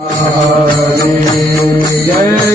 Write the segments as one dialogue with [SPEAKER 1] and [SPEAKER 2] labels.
[SPEAKER 1] Hare Jai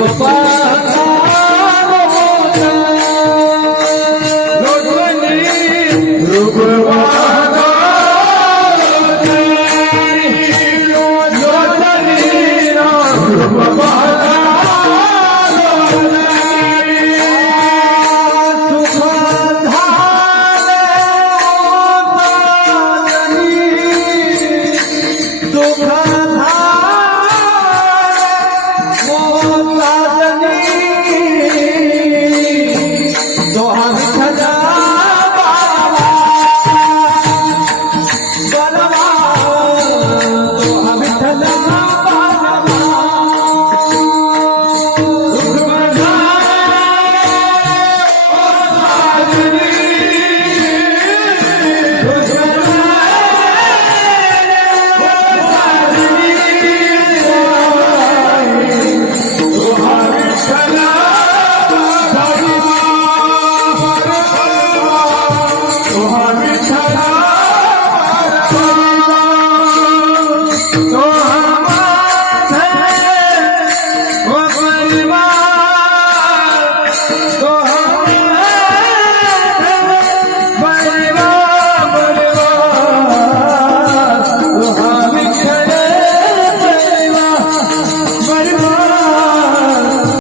[SPEAKER 1] Gopal So I'm